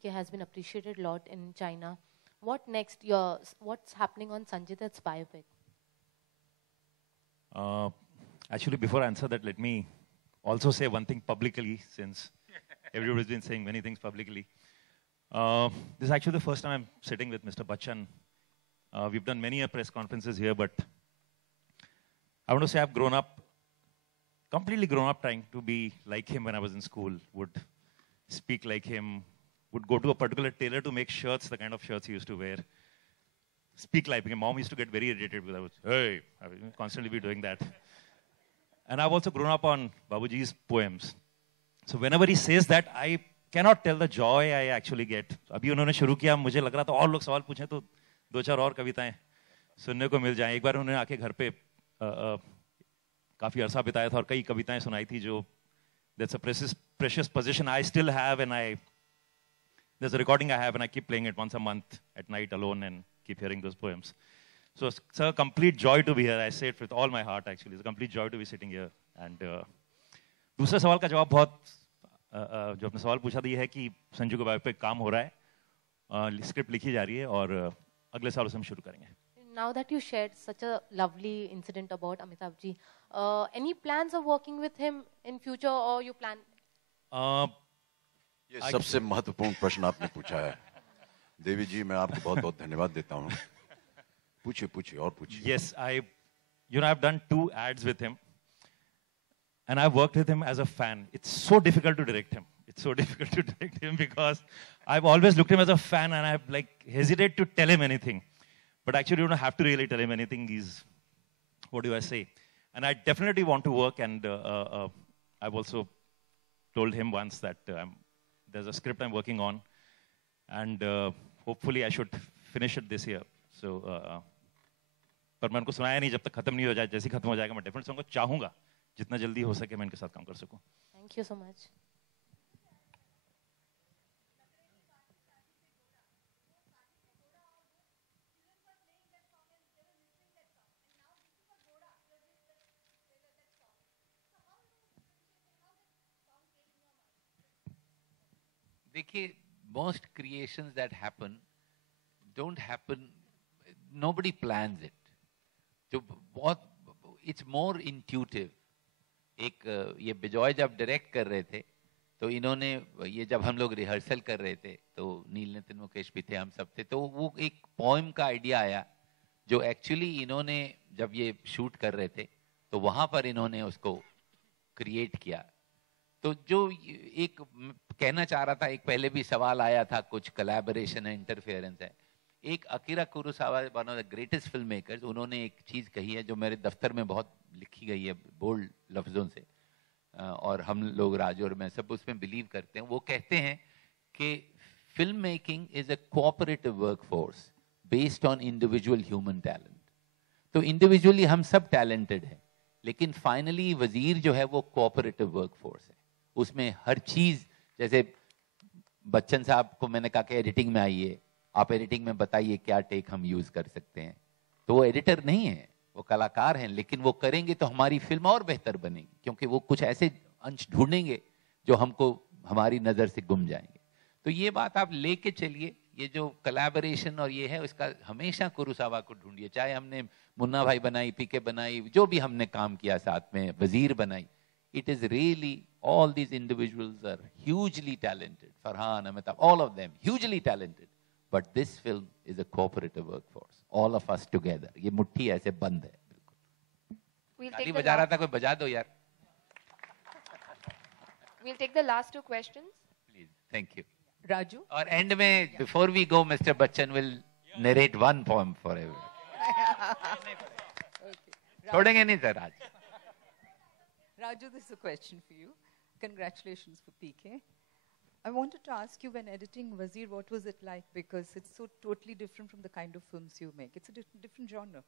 PK has been appreciated a lot in China. What next? What's happening on Sanjay Dutt's biopic? Actually, before I answer that, let me also say one thing publicly, since everybody's been saying many things publicly. This is actually the first time I'm sitting with Mr. Bachchan. We've done many press conferences here, but I want to say I've grown up, completely grown up trying to be like him when I was in school, would speak like him, would go to a particular tailor to make shirts, the kind of shirts he used to wear. Speak like him. Mom used to get very irritated because I was, hey, I would constantly be doing that. And I've also grown up on Babuji's poems. So whenever he says that, I cannot tell the joy I actually get. अभी उन्होंने शुरू किया, मुझे लग रहा था और लोग सवाल पूछें तो दो चार और कविताएं सुनने को मिल जाएं. एक बार उन्होंने आके घर पे काफी अरसा बिताया था और कई कविताएं सुनाई थी जो that's a precious possession I still have, and there's a recording I have and I keep playing it once a month at night alone and keep hearing those poems. So it's a complete joy to be here. I say it with all my heart actually. It's a complete joy to be sitting here. And दूसरे सवाल का जवाब बहुत जो आपने सवाल पूछा था ये है कि संजू के बायो पे काम हो रहा है, स्क्रिप्ट लिखी जा रही है और अगले साल उसे हम शुरू करेंगे. Now that you shared such a lovely incident about Amitabh ji, any plans of working with him in future, or you plan? ये सबसे महत्वपूर्ण प्रश्न आपने पूछा है. देवी जी, मैं आपको बहुत-बहुत धन्यवाद देता हूँ. पूछिए और पूछिए. Yes, I've done 2 ads with him, and I've worked with him as a fan. It's so difficult to direct him. It's so difficult to direct him because I've always looked at him as a fan, and I've hesitate to tell him anything. But actually, you don't have to really tell him anything. What do I say? And I definitely want to work, and I've also told him once that there's a script I'm working on, and hopefully I should finish it this year. So, पर मैं उनको सुनाया नहीं जब तक खत्म नहीं हो जाए. जैसे ही खत्म हो जाएगा मैं डेफिनेटली उनको चाहूंगा जितना जल्दी हो सके मैं इनके साथ काम कर सकूं. Thank you so much. देखिए, most creations that happen don't happen, nobody plans it. जो बहुत, it's more intuitive. एक ये बिजॉय जब डायरेक्ट कर रहे थे तो इन्होंने ये जब हम लोग रिहर्सल कर रहे थे तो नील नितिन मुकेश भी थे, हम सब थे, तो वो एक पोएम का आइडिया आया जो एक्चुअली इन्होंने जब ये शूट कर रहे थे तो वहां पर इन्होंने उसको क्रिएट किया. तो जो एक कहना चाह रहा था, एक पहले भी सवाल आया था, कुछ कोलैबोरेशन है, इंटरफेरेंस है. एक Akira Kurosawa, one of the greatest film makers, उन्होंने एक चीज कही है जो मेरे दफ्तर में बहुत लिखी गई है बोल्ड लफ्जों से, और हम लोग राजू और मैं सब उसमें बिलीव करते हैं. वो कहते हैं कि film making is a cooperative workforce based on individual human talent. तो इंडिविजुअली हम सब टैलेंटेड हैं, लेकिन फाइनली वजीर जो है वो कोऑपरेटिव वर्कफोर्स है. उसमें हर चीज, जैसे बच्चन साहब को मैंने कहा कि एडिटिंग में आइए, आप एडिटिंग में बताइए क्या टेक हम यूज कर सकते हैं, तो वो एडिटर नहीं है, वो कलाकार हैं, लेकिन वो करेंगे तो हमारी फिल्म और बेहतर बनेगी, क्योंकि वो कुछ ऐसे अंश ढूंढेंगे जो हमको हमारी नजर से गुम जाएंगे. तो ये बात आप लेके चलिए, ये जो कोलैबोरेशन और ये है, उसका हमेशा कुरोसावा को ढूंढिए. चाहे हमने मुन्ना भाई बनाई, पीके बनाई, जो भी हमने काम किया साथ में, वजीर बनाई, it is really, all these individuals are hugely talented. Farhan, Amitabh, all of them hugely talented. But this film is a cooperative workforce. All of us together. ये मुट्ठी ऐसे बंद है. बिल्कुल. ताली बजा रहा था, कोई बजा दो यार. We'll take the last 2 questions. Please, thank you. Raju. और end में, before we go, Mr. Bachchan will narrate one poem for everyone. छोड़ेंगे नहीं सर आज. Raju, this is a question for you. Congratulations for PK. I wanted to ask you, when editing Wazir, what was it like? Because it's so totally different from the kind of films you make. It's a different genre.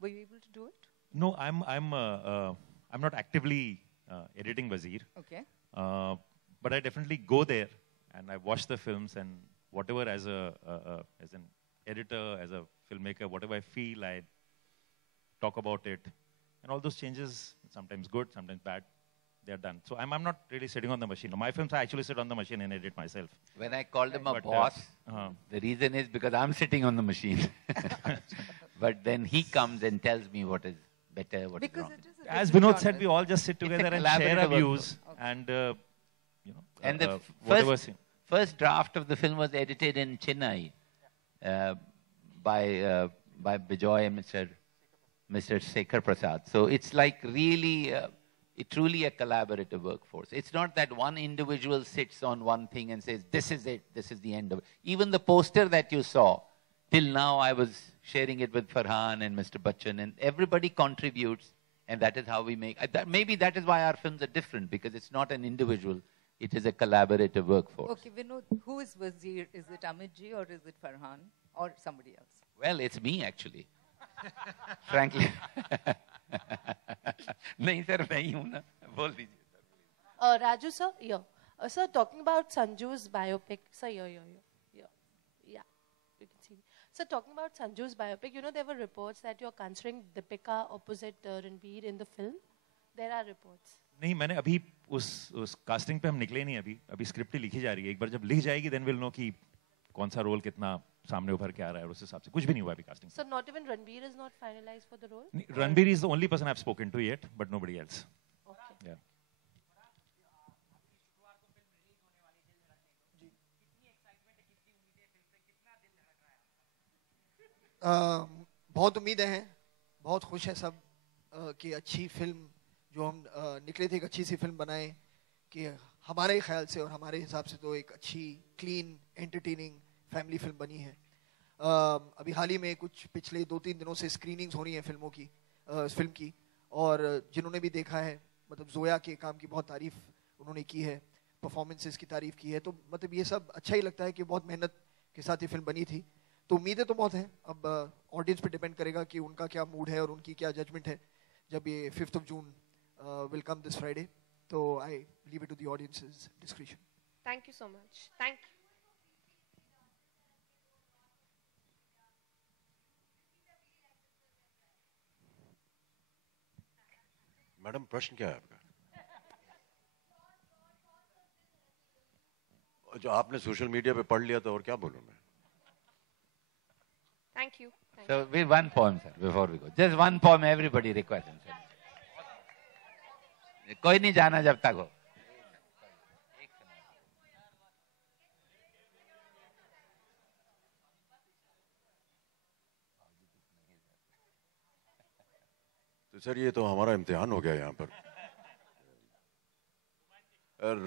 Were you able to do it? No, I'm not actively editing Wazir. Okay. But I definitely go there and I watch the films, and whatever as an editor, as a filmmaker, whatever I feel, I talk about it. And all those changes, sometimes good, sometimes bad. they're done. So I'm not really sitting on the machine. My films, I actually sit on the machine and edit myself. When I called him a But, boss, uh-huh. the reason is because I'm sitting on the machine. But then he comes and tells me what is better, what is Because wrong. it is a As different Vinod said, genre. we all just sit together and collaborative share our approach. views and, you know, And the whatever. first draft of the film was edited in Chennai by Bijoy and Mr. Sekhar Prasad. So it's like really, truly a collaborative workforce. It's not that one individual sits on one thing and says, this is it, this is the end of it. Even the poster that you saw, till now I was sharing it with Farhan and Mr. Bachchan, and everybody contributes, and that is how we make. Maybe that is why our films are different, because it's not an individual, it is a collaborative workforce. Okay, Vinod, who is Wazir? Is it Amit ji or is it Farhan or somebody else? Well, it's me actually. Frankly. नहीं sir, मैं ही हूँ ना. बोल दीजिए. Raju sir, yeah. Sir, talking about Sanju's biopic. Sir, yeah. Yeah, you can see. Sir, talking about Sanju's biopic, you know, there were reports that you're considering Deepika opposite Ranbir in the film. There are reports. नहीं, मैंने अभी उस casting पे हम निकले नहीं अभी script ही लिखी जा रही है. एक बार जब लिख जाएगी देन विल नो कि कौन सा रोल कितना सामने उभर के आ रहा है और उस हिसाब से कुछ भी नहीं हुआ अभी casting. So not even Ranbir is not finalized for the role? Ranbir is the only person I've spoken to yet, but nobody else. Okay. Yeah. बहुत उम्मीदें हैं, बहुत खुश हैं सब कि अच्छी फिल्म जो हम निकले थे, एक अच्छी सी फिल्म बनाए कि हमारे ख्याल से और हमारे हिसाब से तो एक अच्छी क्लीन एंटरटेनिंग फैमिली फिल्म बनी है. अभी हाल ही में कुछ पिछले 2-3 दिनों से स्क्रीनिंग्स हो रही हैं फिल्म की, और जिन्होंने भी देखा है मतलब जोया के काम की बहुत तारीफ उन्होंने की है, परफॉर्मेंसेस की तारीफ की है, तो मतलब ये सब अच्छा ही लगता है कि बहुत मेहनत के साथ ये फिल्म बनी थी. तो उम्मीदें तो बहुत हैं. अब ऑडियंस पे डिपेंड करेगा कि उनका क्या मूड है और उनकी क्या जजमेंट है जब ये 5th June will come this Friday. So I leave it to the audience's discretion. Thank you so much. Thank you. Madam प्रश्न क्या है आपका? जो आपने सोशल मीडिया पे पढ़ लिया तो और क्या बोलूं मैं? Thank you. So we one poem, sir, before we go. Just one poem everybody requests. कोई नहीं जाना जब तक हो. तो सर ये तो हमारा इम्तिहान हो गया यहाँ पर.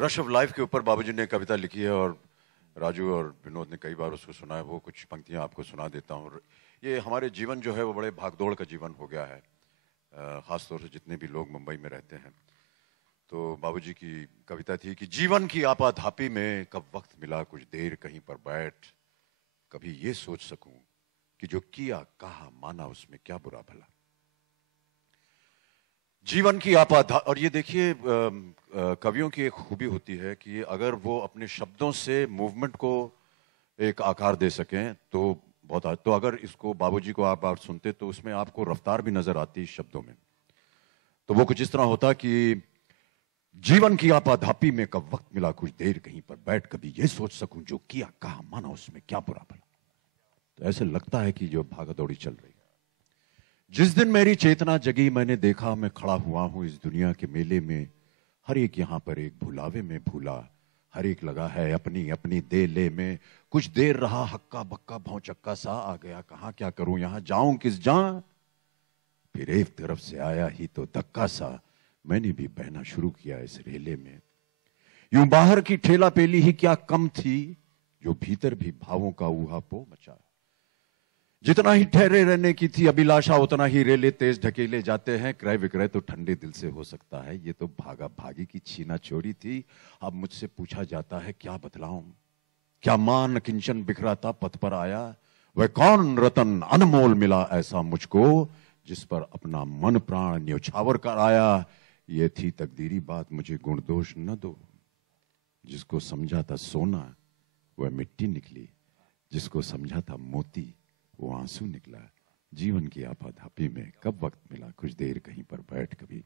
रश ऑफ लाइफ के ऊपर बाबूजी ने कविता लिखी है और राजू और विनोद ने कई बार उसको सुना है. वो कुछ पंक्तियां आपको सुना देता हूँ. ये हमारे जीवन जो है वो बड़े भागदौड़ का जीवन हो गया है, खासतौर से जितने भी लोग मुंबई में रहते हैं. तो बाबूजी की कविता थी कि जीवन की आपाधापी में कब वक्त मिला कुछ देर कहीं पर बैठ, कभी ये सोच सकूं कि जो किया कहा माना उसमें क्या बुरा भला. जीवन की और ये देखिए कवियों की एक खूबी होती है कि अगर वो अपने शब्दों से मूवमेंट को एक आकार दे सकें तो बहुत. तो अगर इसको बाबूजी को आप सुनते तो उसमें आपको रफ्तार भी नजर आती शब्दों में. तो वो कुछ इस तरह होता कि जीवन की आपाधापी में कब वक्त मिला कुछ देर कहीं पर बैठ, कभी ये सोच सकूं जो किया कहा माना उसमें क्या बुरा भला. तो ऐसे लगता है कि जो भागा दौड़ी चल रही है. जिस दिन मेरी चेतना जगी मैंने देखा मैं खड़ा हुआ हूं इस दुनिया के मेले में, हर एक यहां पर एक भुलावे में भूला, हर एक लगा है अपनी अपनी दे ले में. कुछ देर रहा हक्का बक्का भौचक्का सा, आ गया कहां क्या करूं यहां जाऊं किस जान. फिर एक तरफ से आया ही तो धक्का सा, मैंने भी बहना शुरू किया इस रेले में. यूं बाहर की ठेला पेली ही क्या कम थी, जो भीतर भी भावों का ऊहापोह मचा. जितना ही ठहरे रहने की थी अभिलाषा उतना ही रेले तेज ढकेले जाते हैं. क्रय विक्रय तो ठंडे दिल से हो सकता है, ये तो भागा भागी की छीना चोरी थी. अब मुझसे पूछा जाता है क्या बतलाऊं, क्या मान किंचन बिखराता पथ पर आया. वह कौन रतन अनमोल मिला ऐसा मुझको, जिस पर अपना मन प्राण न्योछावर कर आया. ये थी तकदीरी बात मुझे गुण दोष न दो, जिसको समझा था सोना वह मिट्टी निकली, जिसको समझा था मोती वो आंसू निकला. जीवन की आपाधापी में कब वक्त मिला कुछ देर कहीं पर बैठ, कभी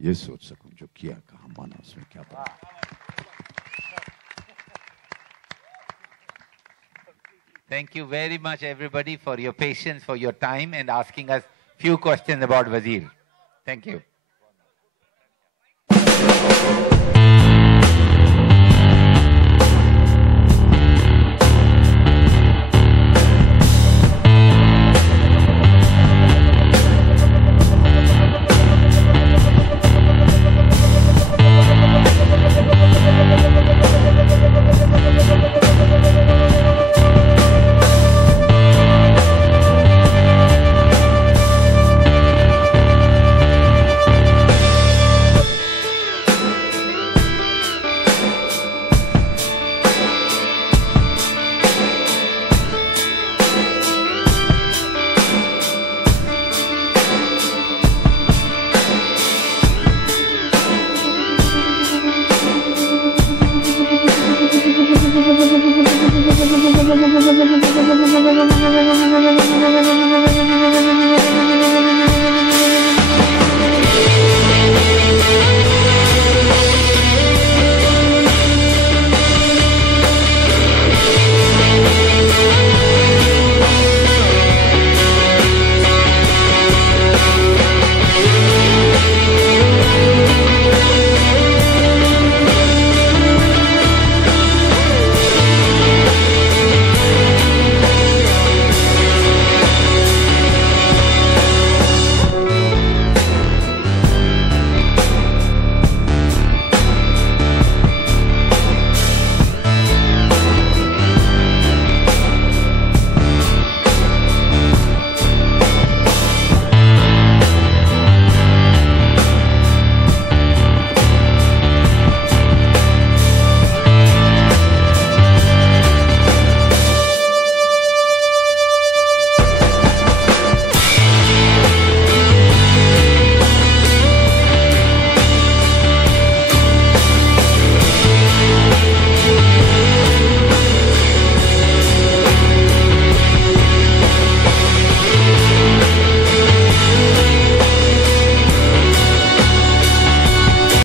ये सोच सकूं जो किया, कहा, माना, उसमें क्या बात। Thank you very much, everybody, for your patience, for your time, and asking us few questions about Wazir. Thank you.